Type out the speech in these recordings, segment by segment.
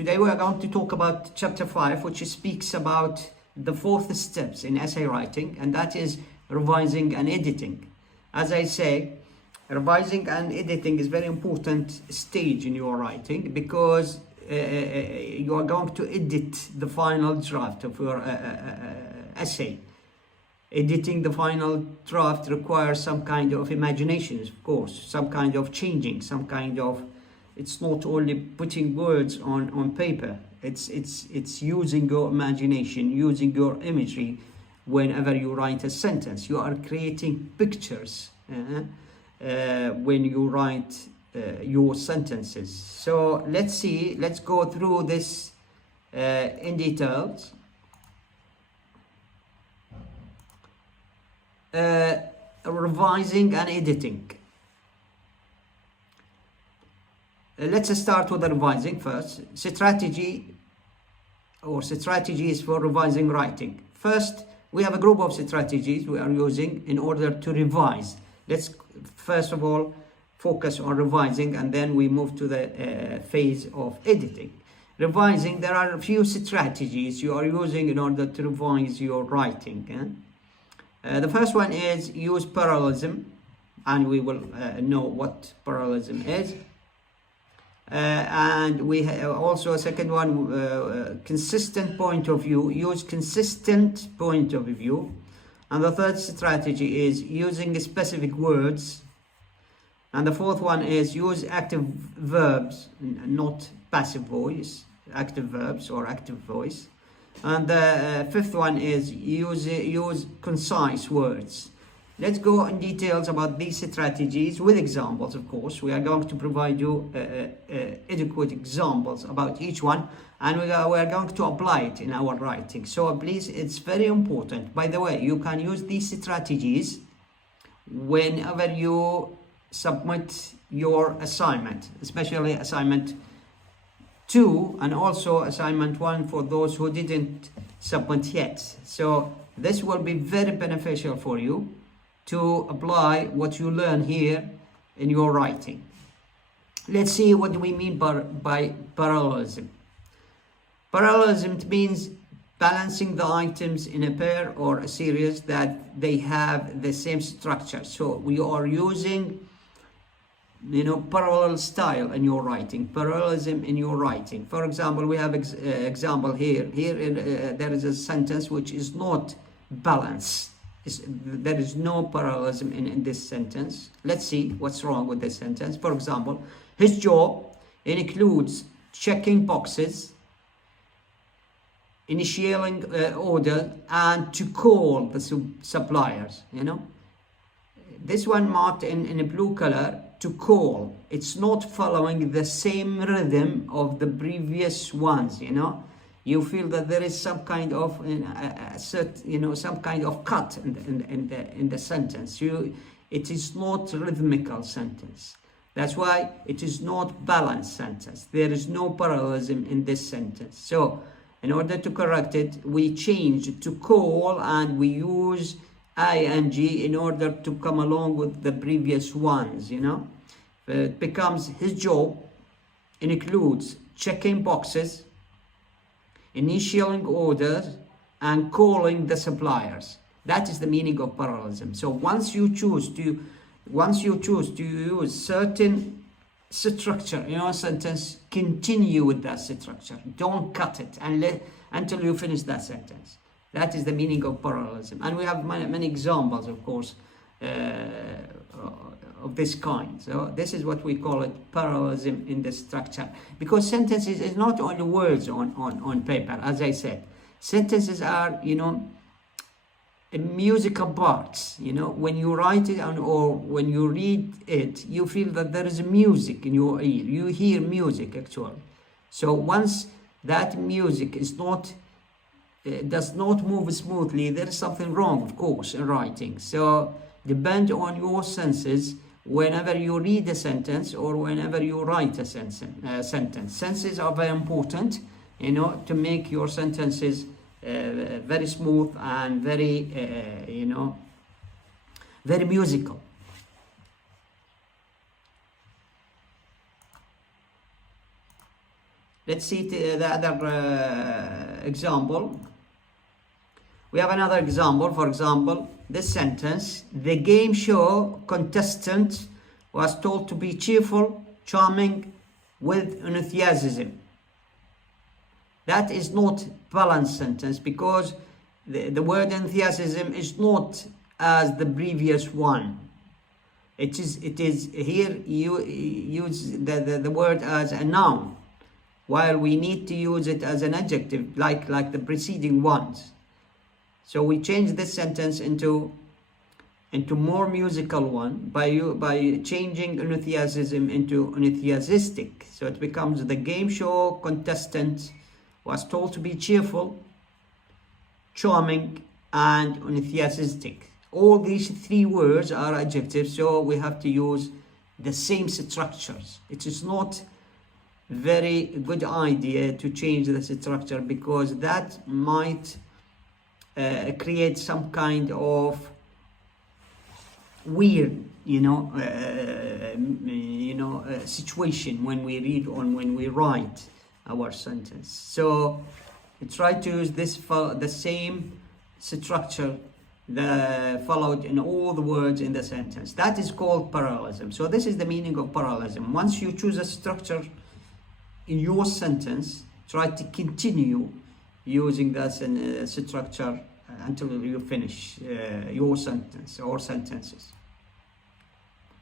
Today we are going to talk about chapter 5, which speaks about the fourth steps in essay writing, and that is revising and editing. As I say, revising and editing is very important stage in your writing because you are going to edit the final draft of your essay. Editing the final draft requires some kind of imagination, of course, some kind of changing, some kind of, it's not only putting words on paper, it's using your imagination, using your imagery. Whenever you write a sentence, you are creating pictures when you write your sentences. So let's go through this in details. Revising and editing. Let's start with the revising first. Strategies for revising writing. First, we have a group of strategies we are using in order to revise. Let's first of all focus on revising, and then we move to the phase of editing. Revising, there are a few strategies you are using in order to revise your writing. The first one is use parallelism, and we will know what parallelism is. And we have also a second one, consistent point of view. Use consistent point of view. And the third strategy is using specific words. And the fourth one is use active verbs, not passive voice, active verbs or active voice. And the fifth one is use concise words. Let's go in details about these strategies with examples, of course. We are going to provide you adequate examples about each one, and we are going to apply it in our writing. So please, it's very important. By the way, you can use these strategies whenever you submit your assignment, especially assignment 2 and also assignment 1 for those who didn't submit yet. So this will be very beneficial for you to apply what you learn here in your writing. Let's see what do we mean by parallelism. Parallelism means balancing the items in a pair or a series that they have the same structure. So we are using parallel style in your writing, parallelism in your writing. For example, we have example here. There is a sentence which is not balanced. There is no parallelism in this sentence. Let's see what's wrong with this sentence. For example, his job includes checking boxes, initiating order, and to call the suppliers. This one marked in a blue color, to call. It's not following the same rhythm of the previous ones. You feel that there is some kind of some kind of cut in the sentence. It is not rhythmical sentence. That's why it is not balanced sentence. There is no parallelism in this sentence. So in order to correct it, we change to call and we use ing in order to come along with the previous ones. It becomes his job includes checking boxes, initiating orders, and calling the suppliers. That is the meaning of parallelism. So once you choose to use certain structure in your sentence, continue with that structure. Don't cut it until you finish that sentence. That is the meaning of parallelism. And we have many examples, of course, of this kind. So this is what we call it, parallelism in the structure. Because sentences is not only words on paper, as I said. Sentences are, musical parts. When you write it or when you read it, you feel that there is music in your ear. You hear music, actually. So once that music is not does not move smoothly, there is something wrong, of course, in writing. So depend on your senses whenever you read a sentence or whenever you write a sentence. Senses are very important, to make your sentences very smooth and very, very musical. Let's see the other example. We have another example. For example, this sentence: the game show contestant was told to be cheerful, charming, with enthusiasm. That is not balanced sentence because the word enthusiasm is not as the previous one. It is here you use the word as a noun, while we need to use it as an adjective like the preceding ones. So we change this sentence into more musical one by changing enthusiasm into enthusiastic. So it becomes: the game show contestant was told to be cheerful, charming, and enthusiastic. All these three words are adjectives, so we have to use the same structures. It is not very good idea to change the structure because that might create some kind of weird, situation when we read or when we write our sentence. So try to use the same structure followed in all the words in the sentence. That is called parallelism. So this is the meaning of parallelism. Once you choose a structure in your sentence, try to continue using that structure until you finish your sentence or sentences.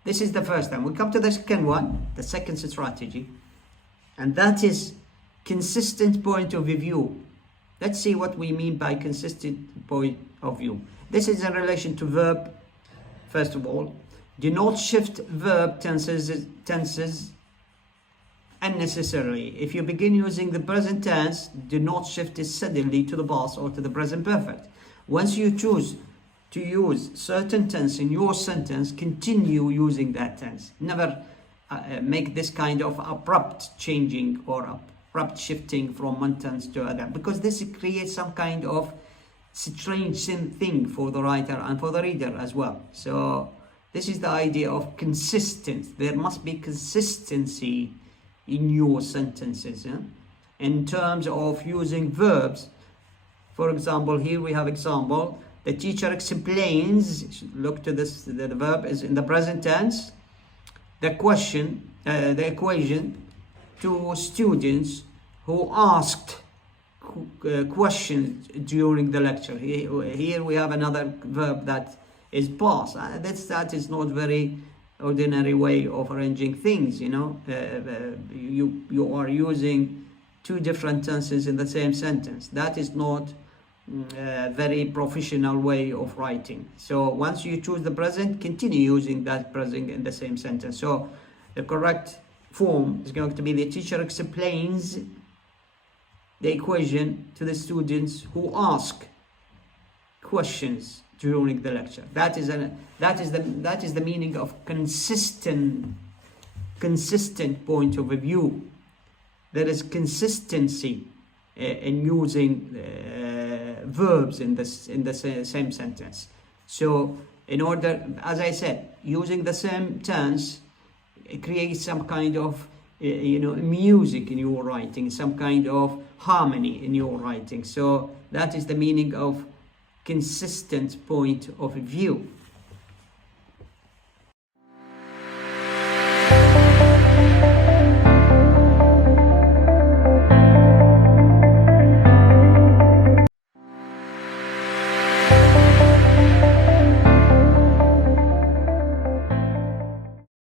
This is the first time. We come to the second one, the second strategy, and that is consistent point of view. Let's see what we mean by consistent point of view. This is in relation to verb. First of all, do not shift verb tenses unnecessarily. If you begin using the present tense, do not shift it suddenly to the past or to the present perfect. Once you choose to use certain tense in your sentence, continue using that tense. Never make this kind of abrupt changing or abrupt shifting from one tense to other, because this creates some kind of strange thing for the writer and for the reader as well. So this is the idea of consistent. There must be consistency in your sentences in terms of using verbs. For example, here we have example: the teacher explains. Look to this, the verb is in the present tense. The equation to students who asked questions during the lecture. Here we have another verb that is past. That is not very ordinary way of arranging things. You are using two different tenses in the same sentence. That is not a very professional way of writing. So once you choose the present, continue using that present in the same sentence. So the correct form is going to be: the teacher explains the equation to the students who ask questions during the lecture. That is the meaning of consistent point of view. There is consistency in using verbs in the same sentence. So in order, as I said, using the same tense, it creates some kind of music in your writing, some kind of harmony in your writing. So that is the meaning of consistent point of view.